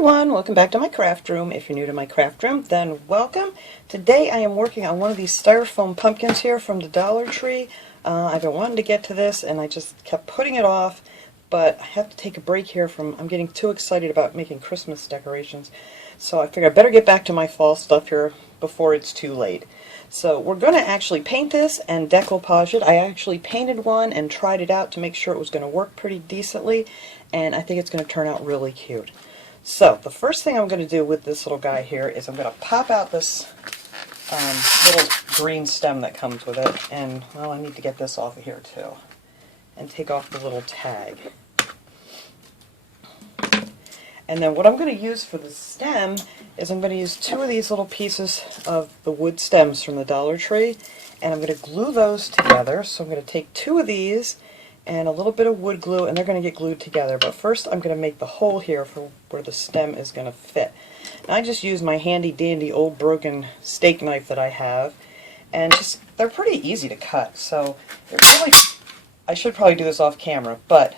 everyone, welcome back to my craft room. If you're new to my craft room, then welcome. Today I am working on one of these styrofoam pumpkins here from the Dollar Tree. I've been wanting to get to this and I just kept putting it off, but I have to take a break here I'm getting too excited about making Christmas decorations. So I figured I better get back to my fall stuff here before it's too late. So we're going to actually paint this and decoupage it. I actually painted one and tried it out to make sure it was going to work pretty decently, and I think it's going to turn out really cute. So the first thing I'm going to do with this little guy here is I'm going to pop out this little green stem that comes with it, and well, I need to get this off of here too, and take off the little tag. And then what I'm going to use for the stem is I'm going to use two of these little pieces of the wood stems from the Dollar Tree, and I'm going to glue those together. So I'm going to take two of these and a little bit of wood glue, and they're going to get glued together. But first I'm going to make the hole here for where the stem is going to fit. And I just use my handy dandy old broken steak knife that I have, and they're pretty easy to cut. So I should probably do this off camera, but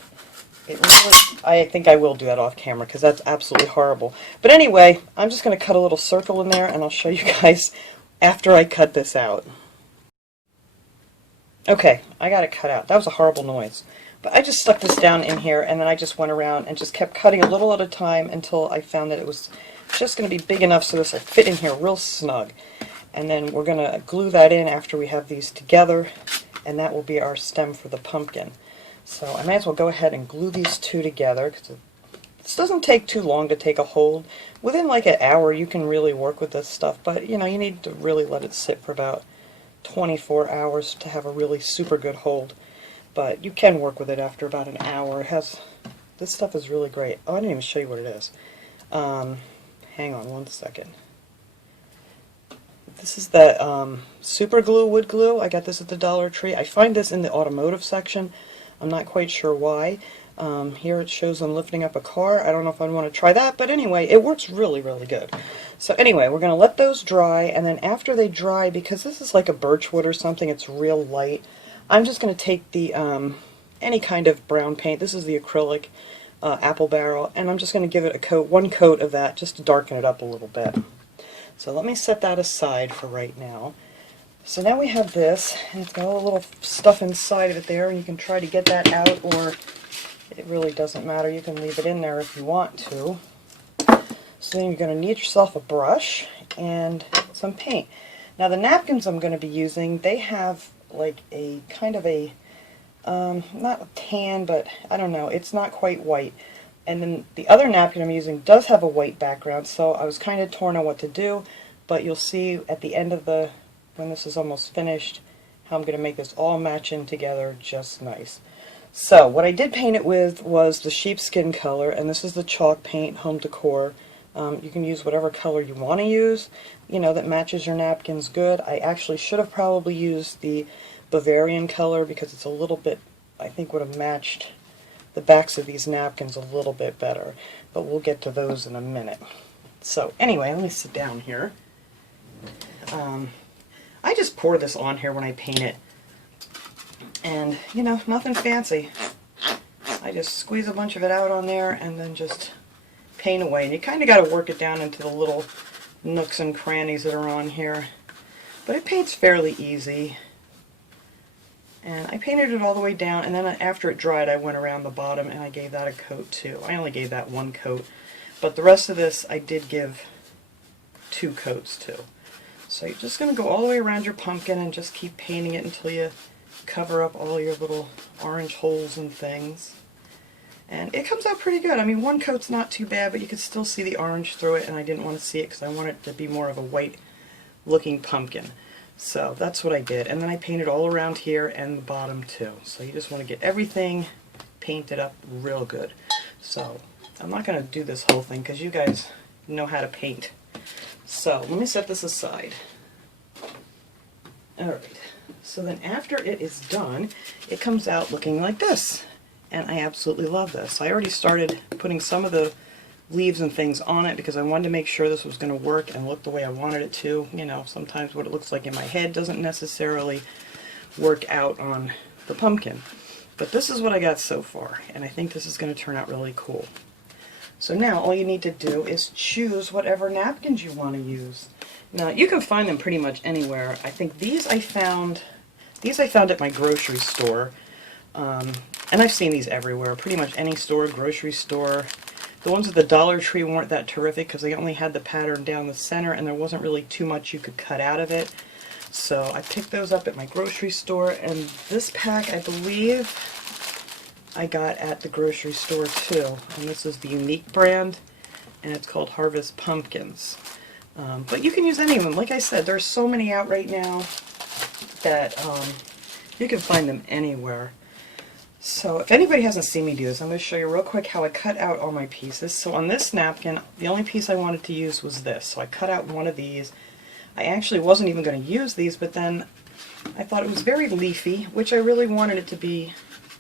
I think I will do that off camera because that's absolutely horrible. But anyway, I'm just going to cut a little circle in there and I'll show you guys after I cut this out. Okay, I got it cut out. That was a horrible noise. But I just stuck this down in here and then I just went around and just kept cutting a little at a time until I found that it was just going to be big enough so this will fit in here real snug. And then we're going to glue that in after we have these together, and that will be our stem for the pumpkin. So I might as well go ahead and glue these two together because this doesn't take too long to take a hold. Within like an hour you can really work with this stuff, but you know, you need to really let it sit for about 24 hours to have a really super good hold. But you can work with it after about an hour. This stuff is really great. Oh, I didn't even show you what it is. Hang on one second. This is the super glue, wood glue. I got this at the Dollar Tree. I find this in the automotive section. I'm not quite sure why. Here it shows I'm lifting up a car. I don't know if I'd want to try that, but anyway, it works really, really good. So anyway, we're going to let those dry, and then after they dry, because this is like a birchwood or something, it's real light, I'm just going to take the any kind of brown paint. This is the acrylic apple barrel, and I'm just going to give it a coat, one coat of that, just to darken it up a little bit. So let me set that aside for right now. So now we have this, and it's got all the little stuff inside of it there, and you can try to get that out, or it really doesn't matter. You can leave it in there if you want to. So then you're going to need yourself a brush and some paint. Now the napkins I'm going to be using, they have like a kind of a, not a tan, but I don't know, it's not quite white. And then the other napkin I'm using does have a white background, so I was kind of torn on what to do, but you'll see at the end of when this is almost finished, how I'm going to make this all match in together just nice. So what I did paint it with was the sheepskin color, and this is the chalk paint, home decor. You can use whatever color you want to use, you know, that matches your napkins good. I actually should have probably used the Bavarian color because it's a little bit, I think would have matched the backs of these napkins a little bit better, but we'll get to those in a minute. So anyway, let me sit down here. I just pour this on here when I paint it, and you know, nothing fancy. I just squeeze a bunch of it out on there and then just paint away, and you kind of got to work it down into the little nooks and crannies that are on here, but it paints fairly easy. And I painted it all the way down, and then after it dried I went around the bottom and I gave that a coat too. I only gave that one coat, but the rest of this I did give 2 coats too. So you're just going to go all the way around your pumpkin and just keep painting it until you cover up all your little orange holes and things. And it comes out pretty good. I mean, one coat's not too bad, but you can still see the orange through it, and I didn't want to see it because I want it to be more of a white looking pumpkin. So that's what I did. And then I painted all around here and the bottom too. So you just want to get everything painted up real good. So I'm not going to do this whole thing because you guys know how to paint. So let me set this aside. Alright, so then after it is done, it comes out looking like this. And I absolutely love this. I already started putting some of the leaves and things on it because I wanted to make sure this was going to work and look the way I wanted it to. You know, sometimes what it looks like in my head doesn't necessarily work out on the pumpkin. But this is what I got so far, and I think this is going to turn out really cool. So now all you need to do is choose whatever napkins you want to use. Now you can find them pretty much anywhere. I think these I found at my grocery store. And I've seen these everywhere, pretty much any store, grocery store. The ones at the Dollar Tree weren't that terrific because they only had the pattern down the center and there wasn't really too much you could cut out of it. So I picked those up at my grocery store, and this pack I believe I got at the grocery store too. And this is the Unique brand, and it's called Harvest Pumpkins. But you can use any of them. Like I said, there's so many out right now that you can find them anywhere. So if anybody hasn't seen me do this, I'm going to show you real quick how I cut out all my pieces. So on this napkin, the only piece I wanted to use was this. So I cut out one of these. I actually wasn't even going to use these, but then I thought it was very leafy, which I really wanted it to be,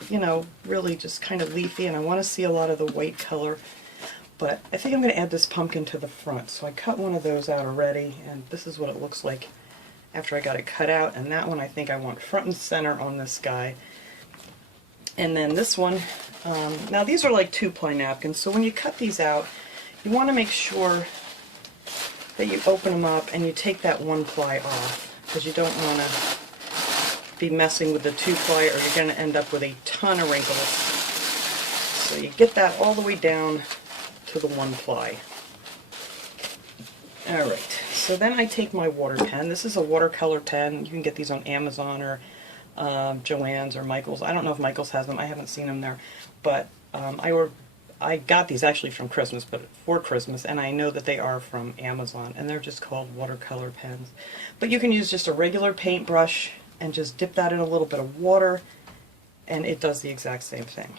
you know, really just kind of leafy, and I want to see a lot of the white color. But I think I'm going to add this pumpkin to the front. So I cut one of those out already, and this is what it looks like after I got it cut out. And that one I think I want front and center on this guy. And then this one, now these are like 2-ply napkins, so when you cut these out, you want to make sure that you open them up and you take that 1-ply off, because you don't want to be messing with the 2-ply or you're going to end up with a ton of wrinkles. So you get that all the way down to the 1-ply. Alright, so then I take my water pen. This is a watercolor pen. You can get these on Amazon or Joann's or Michael's. I don't know if Michael's has them. I haven't seen them there. But I got these actually from Christmas, but for Christmas, and I know that they are from Amazon, and they're just called watercolor pens. But you can use just a regular paintbrush and just dip that in a little bit of water, and it does the exact same thing.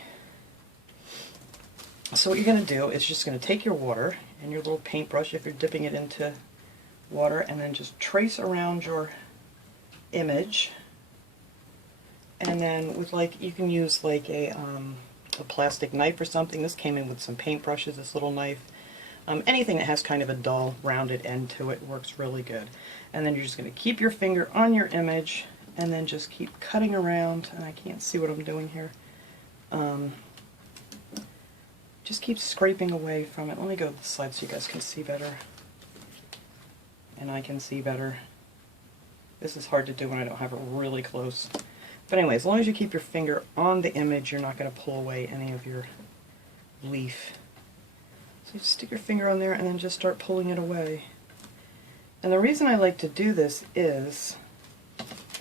So what you're going to do is just going to take your water and your little paintbrush, if you're dipping it into water, and then just trace around your image. And then with you can use like a plastic knife or something. This came in with some paintbrushes, this little knife. Anything that has kind of a dull, rounded end to it works really good. And then you're just going to keep your finger on your image and then just keep cutting around. And I can't see what I'm doing here. Just keep scraping away from it. Let me go to the side so you guys can see better. And I can see better. This is hard to do when I don't have it really close. But anyway, as long as you keep your finger on the image, you're not going to pull away any of your leaf. So you stick your finger on there and then just start pulling it away. And the reason I like to do this is,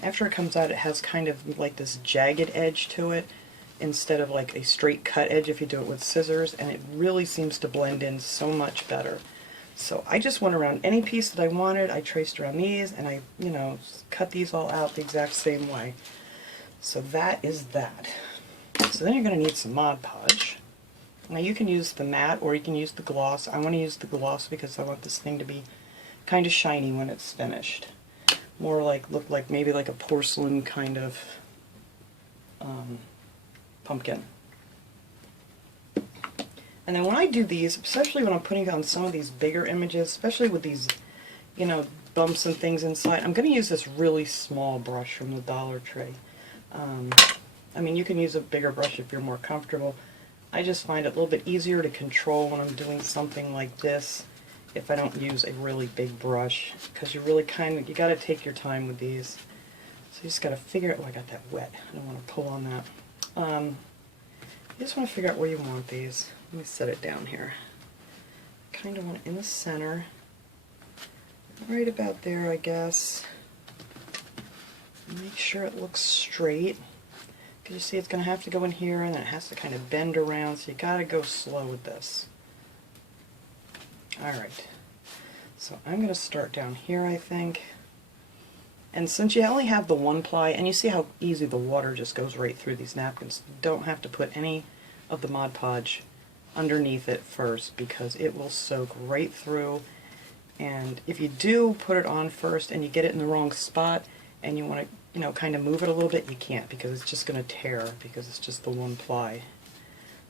after it comes out, it has kind of like this jagged edge to it, instead of like a straight cut edge if you do it with scissors, and it really seems to blend in so much better. So I just went around any piece that I wanted, I traced around these, and I, you know, cut these all out the exact same way. So that is that. So then you're going to need some Mod Podge. Now you can use the matte or you can use the gloss. I want to use the gloss because I want this thing to be kind of shiny when it's finished. More like, look like maybe like a porcelain kind of pumpkin. And then when I do these, especially when I'm putting on some of these bigger images, especially with these, you know, bumps and things inside, I'm going to use this really small brush from the Dollar Tree. I mean, you can use a bigger brush if you're more comfortable. I just find it a little bit easier to control when I'm doing something like this if I don't use a really big brush, because you really you got to take your time with these. So you just got to figure out, oh, I got that wet. I don't want to pull on that. You just want to figure out where you want these. Let me set it down here. Kind of want it in the center. Right about there, I guess. Make sure it looks straight. Because you see it's going to have to go in here and then it has to kind of bend around, so you got to go slow with this. Alright. So I'm going to start down here, I think. And since you only have the 1-ply, and you see how easy the water just goes right through these napkins, you don't have to put any of the Mod Podge underneath it first, because it will soak right through. And if you do put it on first and you get it in the wrong spot and you want to, you know, kind of move it a little bit, you can't, because it's just going to tear because it's just the 1-ply.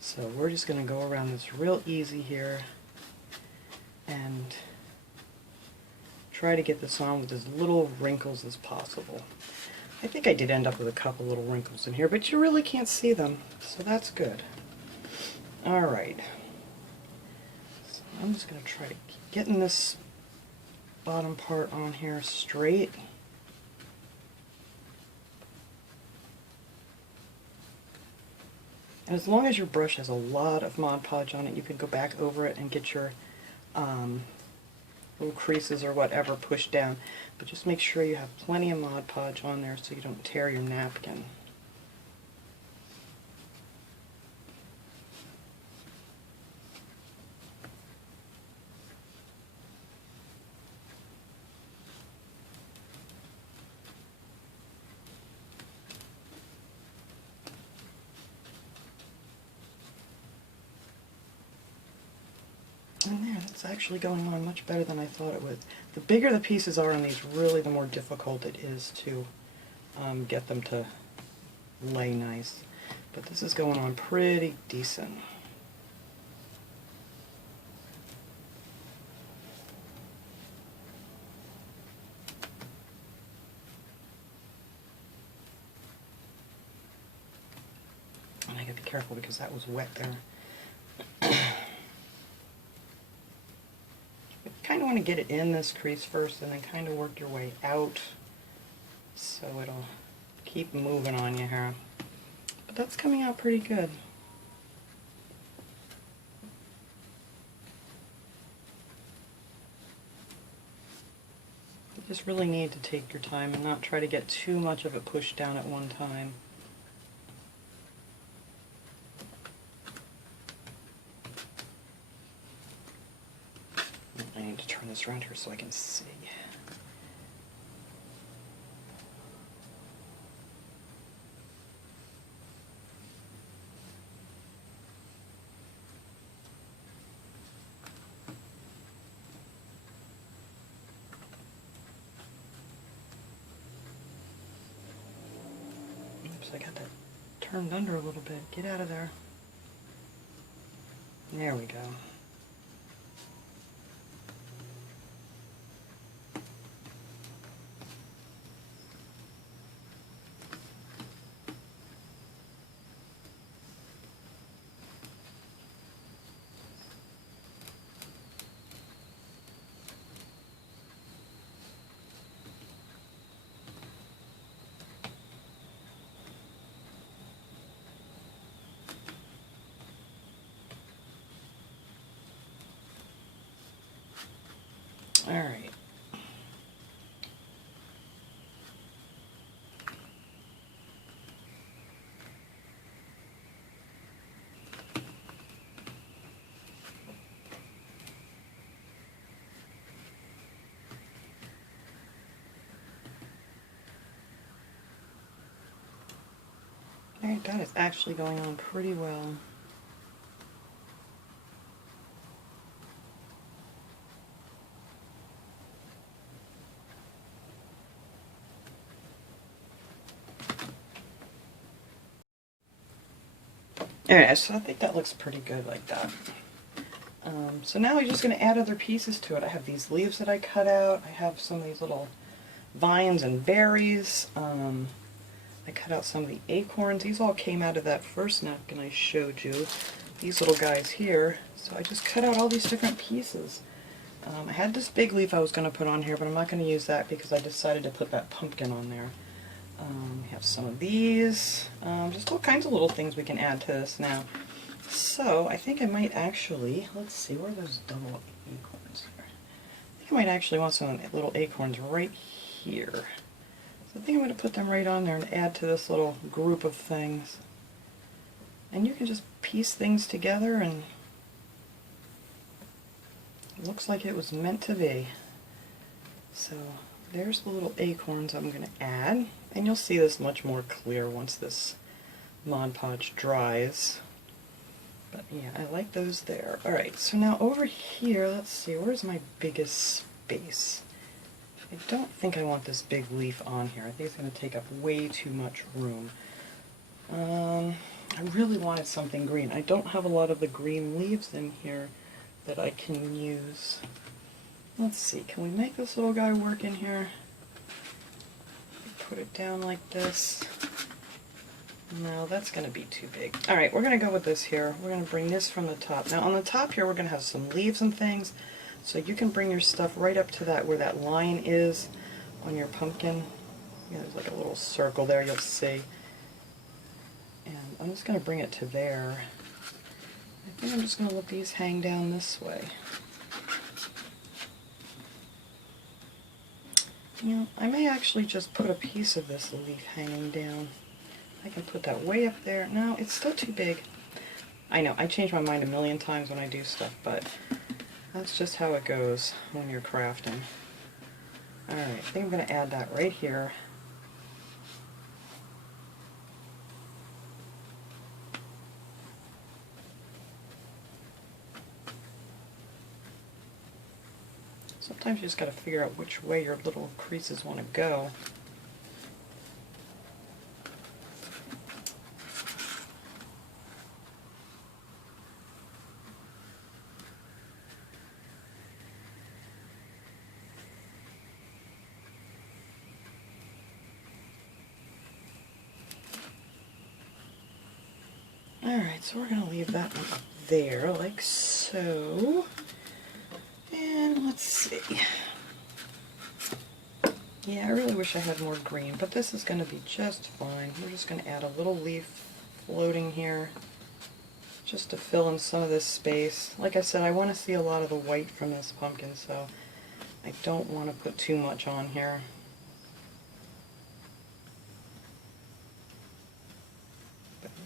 So we're just going to go around this real easy here and try to get this on with as little wrinkles as possible. I think I did end up with a couple little wrinkles in here, but you really can't see them, so that's good. Alright. I'm just going to try to keep getting this bottom part on here straight. And as long as your brush has a lot of Mod Podge on it, you can go back over it and get your little creases or whatever pushed down. But just make sure you have plenty of Mod Podge on there so you don't tear your napkin. And there, that's actually going on much better than I thought it would. The bigger the pieces are on these, really the more difficult it is to get them to lay nice. But this is going on pretty decent. And I gotta be careful because that was wet there. Kind of want to get it in this crease first and then kind of work your way out so it'll keep moving on you here. But that's coming out pretty good. You just really need to take your time and not try to get too much of it pushed down at one time. I need to turn this around here so I can see. Oops, I got that turned under a little bit. Get out of there. There we go. All right. Alright, that is actually going on pretty well. Alright, so I think that looks pretty good like that. So now I'm just going to add other pieces to it. I have these leaves that I cut out. I have some of these little vines and berries. I cut out some of the acorns. These all came out of that first napkin I showed you. These little guys here. So I just cut out all these different pieces. I had this big leaf I was going to put on here, but I'm not going to use that because I decided to put that pumpkin on there. We have some of these. Just all kinds of little things we can add to this now. So I think I might actually, let's see, where are those double acorns here? I think I might actually want some little acorns right here. So I think I'm going to put them right on there and add to this little group of things. And you can just piece things together and it looks like it was meant to be. So there's the little acorns I'm going to add. And you'll see this much more clear once this Mod Podge dries. But yeah, I like those there. Alright, so now over here, let's see, where's my biggest space? I don't think I want this big leaf on here. I think it's going to take up way too much room. I really wanted something green. I don't have a lot of the green leaves in here that I can use. Let's see, can we make this little guy work in here? Put it down like this. No, that's going to be too big. Alright, we're going to go with this here. We're going to bring this from the top. Now on the top here we're going to have some leaves and things, so you can bring your stuff right up to that, where that line is on your pumpkin. Yeah, there's like a little circle there, you'll see. And I'm just going to bring it to there. I think I'm just going to let these hang down this way. You know, I may actually just put a piece of this leaf hanging down. I can put that way up there. No, it's still too big. I know, I change my mind a million times when I do stuff, but that's just how it goes when you're crafting. Alright, I think I'm going to add that right here. Sometimes you just got to figure out which way your little creases want to go. Alright, so we're going to leave that one up there, like so. And let's see. Yeah, I really wish I had more green, but this is going to be just fine. We're just going to add a little leaf floating here, just to fill in some of this space. Like I said, I want to see a lot of the white from this pumpkin, so I don't want to put too much on here.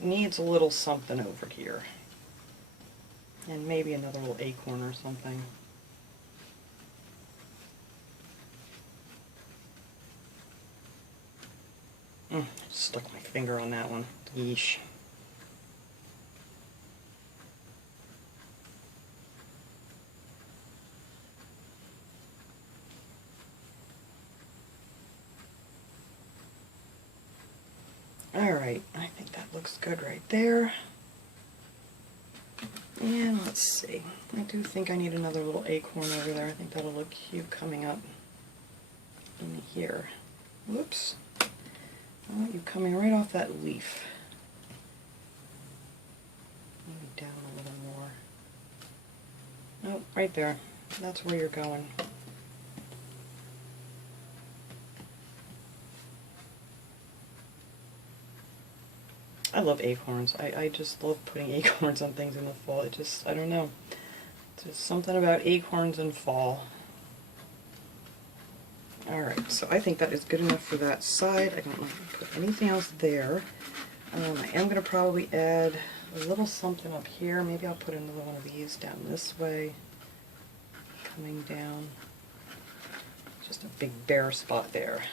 Needs a little something over here, and maybe another little acorn or something. Stuck my finger on that one. Yeesh. Alright, I think that looks good right there. And let's see. I do think I need another little acorn over there. I think that'll look cute coming up in here. Whoops. I want you coming right off that leaf. Maybe down a little more. Oh, right there. That's where you're going. I love acorns. I just love putting acorns on things in the fall. It just, I don't know. There's something about acorns in fall. Alright, so I think that is good enough for that side. I don't want to put anything else there. I am going to probably add a little something up here. Maybe I'll put another one of these down this way. Coming down. Just a big bare spot there.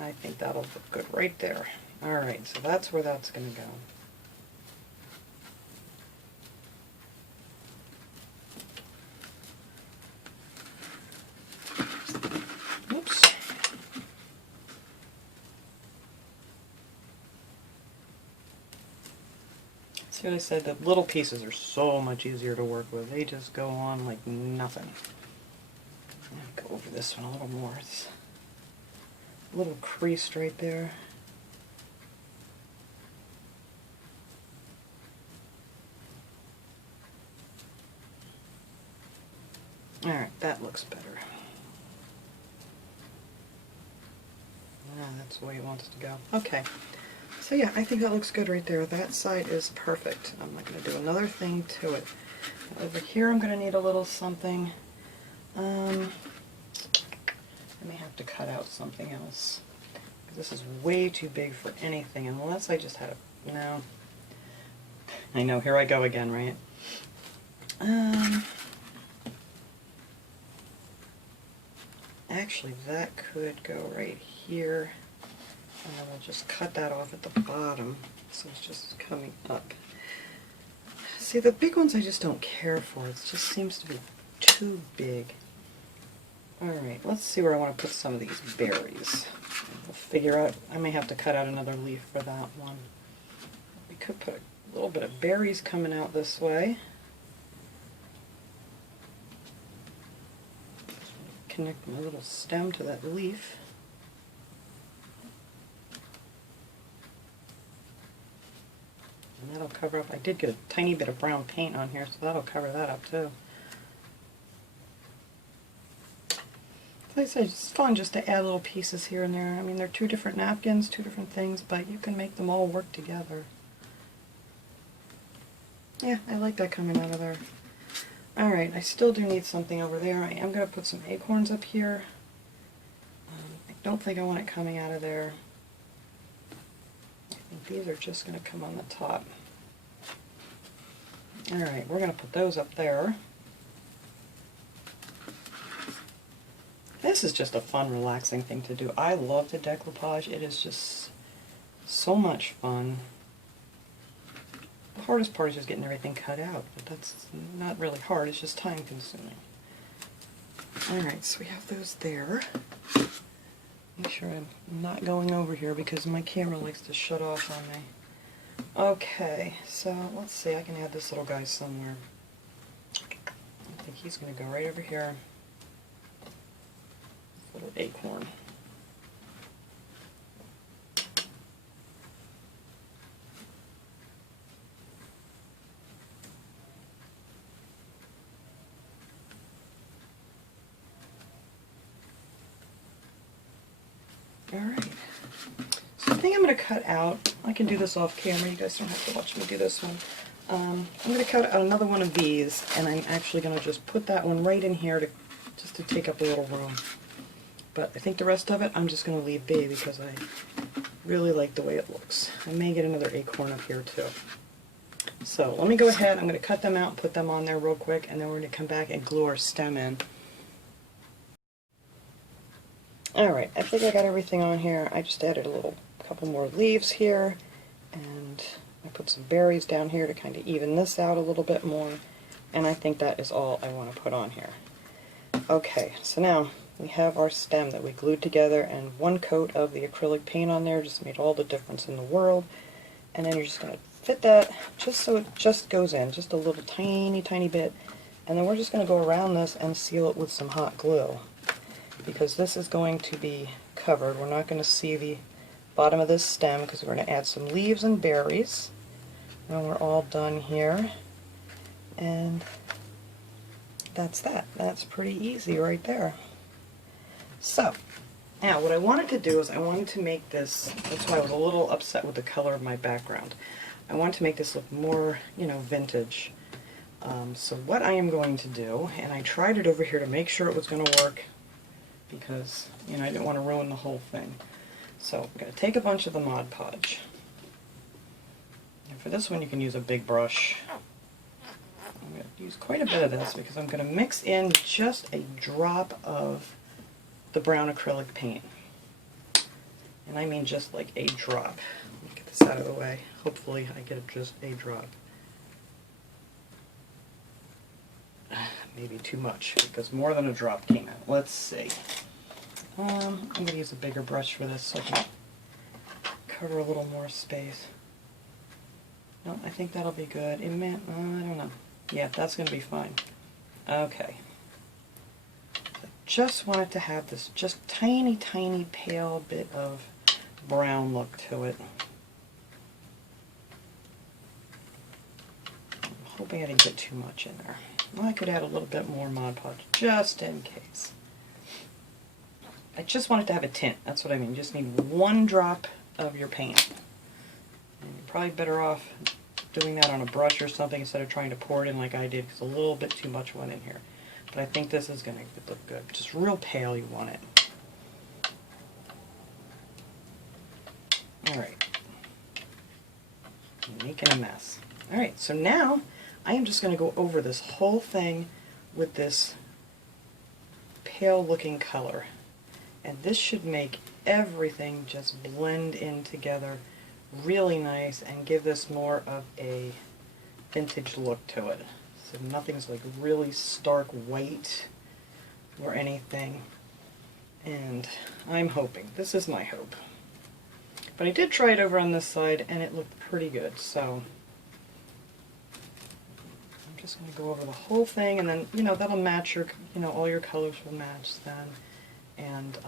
I think that'll look good right there. Alright, so that's where that's going to go. Oops. See what I said? The little pieces are so much easier to work with. They just go on like nothing. I'll go over this one a little more. It's a little creased right there. Alright, that looks better. That's the way it wants to go. Okay, so yeah, I think that looks good right there. That side is perfect. I'm not going to do another thing to it. Over here I'm going to need a little something. I may have to cut out something else. This is way too big for anything, unless I just had a... No. I know, here I go again, right? Actually, that could go right here, and then we'll just cut that off at the bottom, so it's just coming up. See, the big ones I just don't care for. It just seems to be too big. Alright, let's see where I want to put some of these berries. We'll figure out, I may have to cut out another leaf for that one. We could put a little bit of berries coming out this way. Connect my little stem to that leaf. And that'll cover up, I did get a tiny bit of brown paint on here, so that'll cover that up too. Like I said, it's fun just to add little pieces here and there. I mean, they're two different napkins, two different things, but you can make them all work together. Yeah, I like that coming out of there. Alright, I still do need something over there. I am going to put some acorns up here. I don't think I want it coming out of there. I think these are just going to come on the top. Alright, we're going to put those up there. This is just a fun, relaxing thing to do. I love the decoupage. It is just so much fun. The hardest part is just getting everything cut out, but that's not really hard, it's just time consuming. Alright, so we have those there. Make sure I'm not going over here because my camera likes to shut off on me. Okay, so let's see, I can add this little guy somewhere. I think he's going to go right over here. Little acorn. Alright, so I think I'm going to cut out, I can do this off camera, you guys don't have to watch me do this one. I'm going to cut out another one of these, and I'm actually going to just put that one right in here just to take up a little room. But I think the rest of it I'm just going to leave be because I really like the way it looks. I may get another acorn up here too. So let me go ahead, I'm going to cut them out, put them on there real quick, and then we're going to come back and glue our stem in. Alright, I think I got everything on here. I just added a couple more leaves here, and I put some berries down here to kind of even this out a little bit more, and I think that is all I want to put on here. Okay, so now we have our stem that we glued together, and one coat of the acrylic paint on there just made all the difference in the world. And then you're just going to fit that just so it just goes in, just a little tiny bit, and then we're just going to go around this and seal it with some hot glue. Because this is going to be covered. We're not going to see the bottom of this stem because we're going to add some leaves and berries when we're all done here. And that's that. That's pretty easy right there. So, now what I wanted to do is I wanted to make this, that's why I was a little upset with the color of my background. I wanted to make this look more, vintage. So what I am going to do, and I tried it over here to make sure it was going to work, because, I didn't want to ruin the whole thing. So I'm going to take a bunch of the Mod Podge. And for this one you can use a big brush. I'm going to use quite a bit of this because I'm going to mix in just a drop of the brown acrylic paint. And I mean just like a drop. Let me get this out of the way. Hopefully I get just a drop. Maybe too much, because more than a drop came out. Let's see. I'm going to use a bigger brush for this so I can cover a little more space. No, I think that'll be good. It may, I don't know. Yeah, that's going to be fine. Okay. I just wanted to have this just tiny pale bit of brown look to it. I'm hoping I didn't get too much in there. Well, I could add a little bit more Mod Podge, just in case. I just want it to have a tint, that's what I mean. You just need one drop of your paint. And you're probably better off doing that on a brush or something instead of trying to pour it in like I did, because a little bit too much went in here. But I think this is going to look good. Just real pale you want it. Alright. Making a mess. Alright, so now I am just going to go over this whole thing with this pale looking color. And this should make everything just blend in together really nice and give this more of a vintage look to it. So nothing's like really stark white or anything. And I'm hoping, this is my hope. But I did try it over on this side and it looked pretty good, so I'm just going to go over the whole thing, and then, that'll match your, all your colors will match then. And,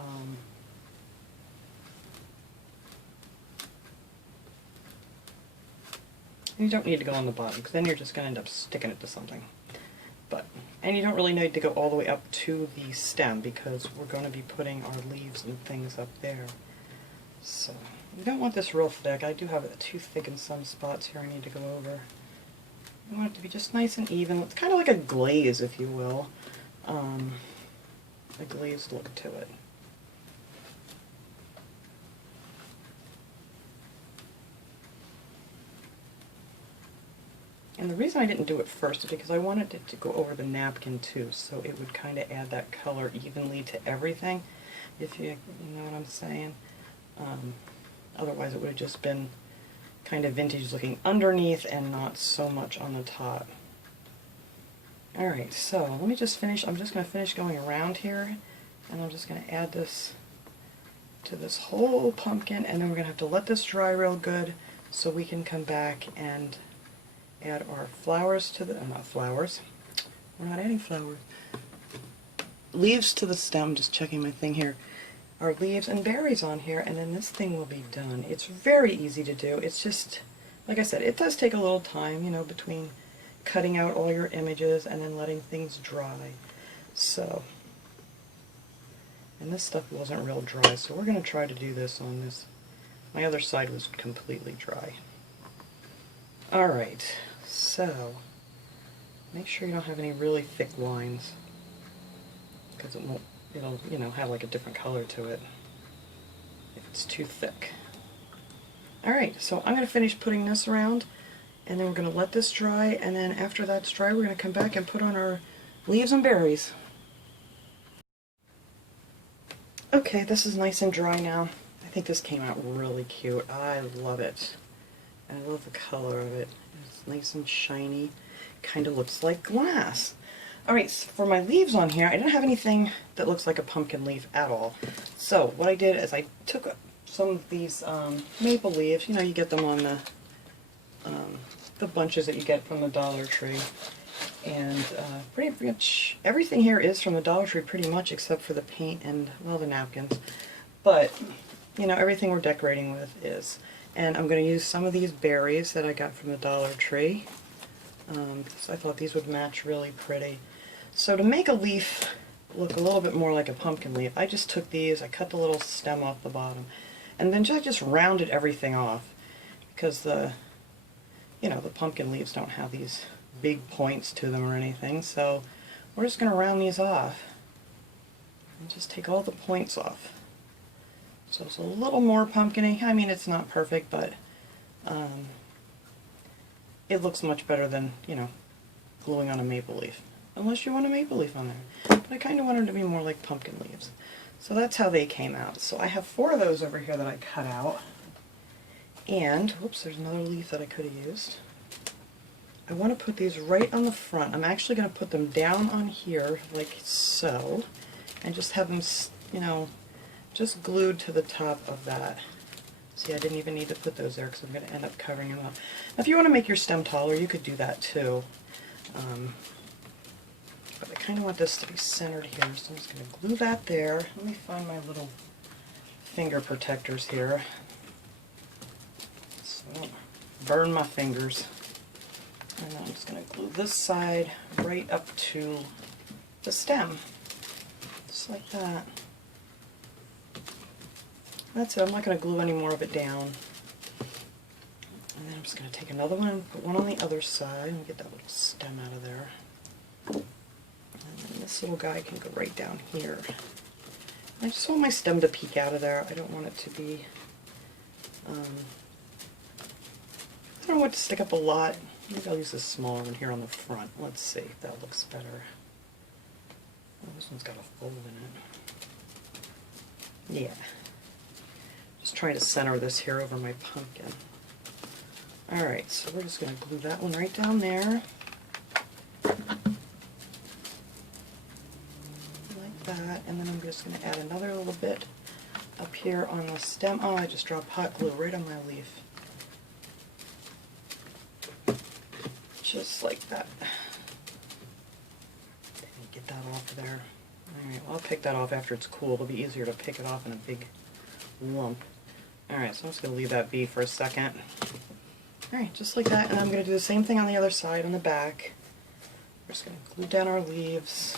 And you don't need to go on the bottom, because then you're just going to end up sticking it to something. And you don't really need to go all the way up to the stem, because we're going to be putting our leaves and things up there. So, you don't want this real thick. I do have it too thick in some spots here I need to go over. You want it to be just nice and even. It's kind of like a glaze, if you will. A glazed look to it. And the reason I didn't do it first is because I wanted it to go over the napkin too, so it would kind of add that color evenly to everything, if you know what I'm saying. Otherwise it would have just been kind of vintage looking underneath and not so much on the top. Alright, so let me just finish. I'm just going to finish going around here, and I'm just going to add this to this whole pumpkin, and then we're going to have to let this dry real good so we can come back and add our flowers to the, not flowers, we're not adding flowers, leaves to the stem, just checking my thing here, our leaves and berries on here, and then this thing will be done. It's very easy to do. It's just, like I said, it does take a little time, you know, between cutting out all your images and then letting things dry. So, and this stuff wasn't real dry, so we're going to try to do this on this. My other side was completely dry. Alright, so make sure you don't have any really thick lines, because it won't, it'll, you know, have like a different color to it if it's too thick. Alright, so I'm going to finish putting this around, and then we're going to let this dry, and then after that's dry we're going to come back and put on our leaves and berries. Okay, this is nice and dry now. I think this came out really cute. I love it. I love the color of it. It's nice and shiny. Kind of looks like glass. Alright, so for my leaves on here, I didn't have anything that looks like a pumpkin leaf at all. So what I did is I took some of these maple leaves. You know, you get them on the bunches that you get from the Dollar Tree. And pretty much everything here is from the Dollar Tree pretty much, except for the paint and, well, the napkins. But, you know, everything we're decorating with is. And I'm going to use some of these berries that I got from the Dollar Tree, because I thought these would match really pretty. So to make a leaf look a little bit more like a pumpkin leaf, I just took these, I cut the little stem off the bottom, and then I just rounded everything off, because the, you know, the pumpkin leaves don't have these big points to them or anything, so we're just going to round these off and just take all the points off. So it's a little more pumpkin-y. I mean, it's not perfect, but it looks much better than, you know, gluing on a maple leaf. Unless you want a maple leaf on there. But I kind of want them to be more like pumpkin leaves. So that's how they came out. So I have 4 of those over here that I cut out. And, whoops, there's another leaf that I could have used. I want to put these right on the front. I'm actually going to put them down on here, like so, and just have them, you know, just glued to the top of that. See, I didn't even need to put those there because I'm going to end up covering them up. Now, if you want to make your stem taller, you could do that too. But I kind of want this to be centered here, so I'm just going to glue that there. Let me find my little finger protectors here, so I don't burn my fingers. And then I'm just going to glue this side right up to the stem, just like that. That's it. I'm not going to glue any more of it down. And then I'm just going to take another one and put one on the other side and get that little stem out of there. And then this little guy can go right down here. I just want my stem to peek out of there. I don't want it to be, I don't want it to stick up a lot. Maybe I'll use this smaller one here on the front. Let's see if that looks better. Oh, this one's got a fold in it. Yeah. Just trying to center this here over my pumpkin. Alright, so we're just going to glue that one right down there. Like that. And then I'm just going to add another little bit up here on the stem. Oh, I just dropped hot glue right on my leaf. Just like that. Get that off there. Alright, well, I'll pick that off after it's cool. It'll be easier to pick it off in a big lump. Alright, so I'm just going to leave that be for a second. Alright, just like that, and I'm going to do the same thing on the other side, on the back. We're just going to glue down our leaves.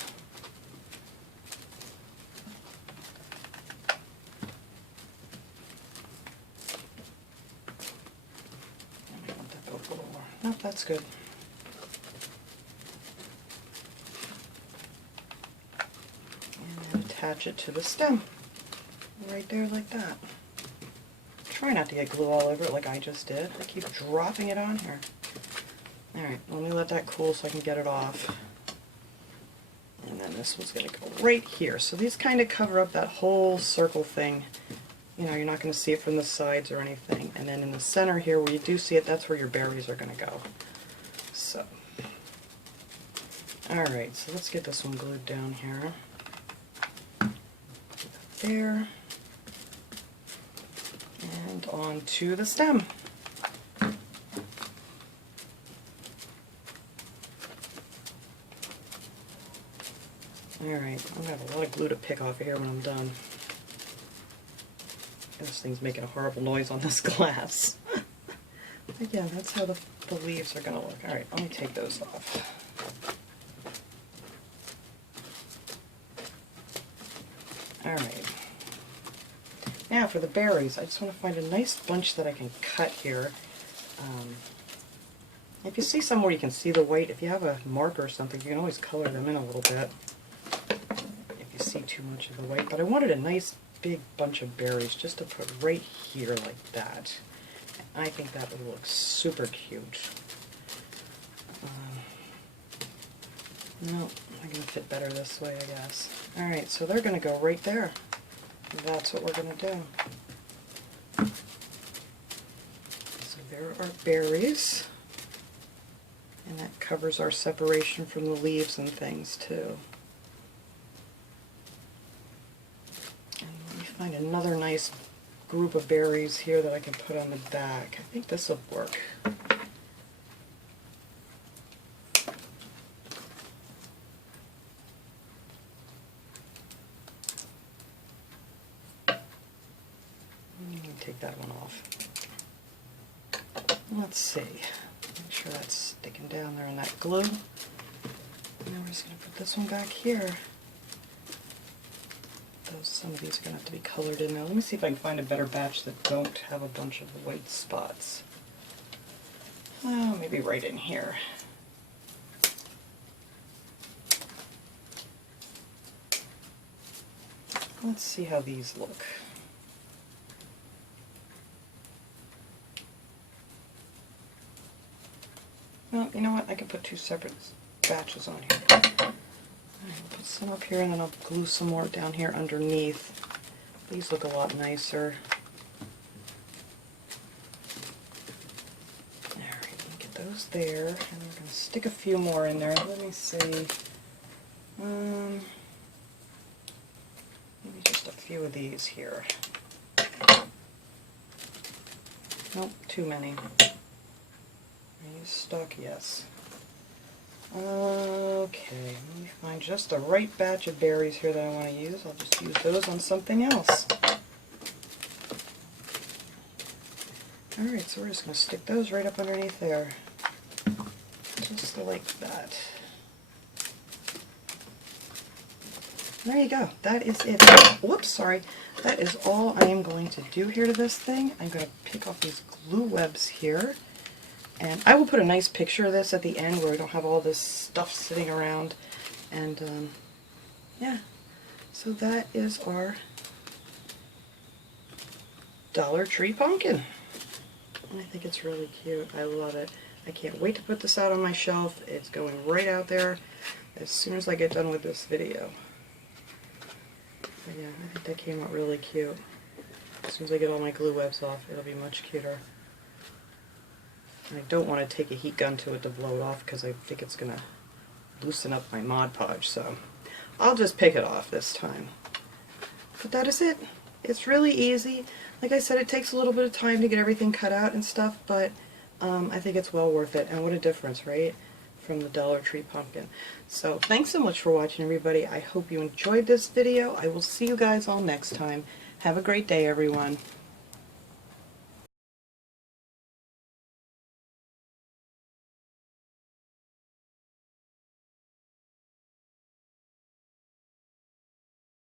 I want that to go a little more. Nope, that's good. And attach it to the stem. Right there like that. Try not to get glue all over it like I just did. I keep dropping it on here. Alright, let me let that cool so I can get it off. And then this one's going to go right here. So these kind of cover up that whole circle thing. You know, you're not going to see it from the sides or anything. And then in the center here where you do see it, that's where your berries are going to go. So, alright, so let's get this one glued down here. There. And onto the stem. Alright, I'm going to have a lot of glue to pick off here when I'm done. This thing's making a horrible noise on this glass. But yeah, that's how the leaves are going to look. Alright, let me take those off. Alright. Now for the berries, I just want to find a nice bunch that I can cut here. If you see somewhere you can see the white, if you have a marker or something, you can always color them in a little bit if you see too much of the white. But I wanted a nice big bunch of berries just to put right here like that. And I think that would look super cute. No, I'm going to fit better this way, I guess. Alright, so they're going to go right there. That's what we're going to do. So there are berries. And that covers our separation from the leaves and things too. And let me find another nice group of berries here that I can put on the back. I think this will work. Take that one off. Let's see. Make sure that's sticking down there in that glue. And then we're just going to put this one back here. Some of these are going to have to be colored in now. Let me see if I can find a better batch that don't have a bunch of white spots. Oh, maybe right in here. Let's see how these look. Well, you know what? I can put two separate batches on here. I'll put some up here and then I'll glue some more down here underneath. These look a lot nicer. Alright, let me get those there. And we're going to stick a few more in there. Let me see. Maybe just a few of these here. Nope, too many. Are you stuck? Yes. Okay, let me find just the right batch of berries here that I want to use. I'll just use those on something else. Alright, so we're just going to stick those right up underneath there. Just like that. There you go. That is it. Whoops, sorry. That is all I am going to do here to this thing. I'm going to pick off these glue webs here. And I will put a nice picture of this at the end where we don't have all this stuff sitting around. And yeah, so that is our Dollar Tree pumpkin. And I think it's really cute. I love it. I can't wait to put this out on my shelf. It's going right out there as soon as I get done with this video. But yeah, I think that came out really cute. As soon as I get all my glue webs off, it'll be much cuter. And I don't want to take a heat gun to it to blow it off because I think it's going to loosen up my Mod Podge, so I'll just pick it off this time. But that is it. It's really easy. Like I said, it takes a little bit of time to get everything cut out and stuff, but I think it's well worth it. And what a difference, right? From the Dollar Tree pumpkin. So thanks so much for watching, everybody. I hope you enjoyed this video. I will see you guys all next time. Have a great day, everyone.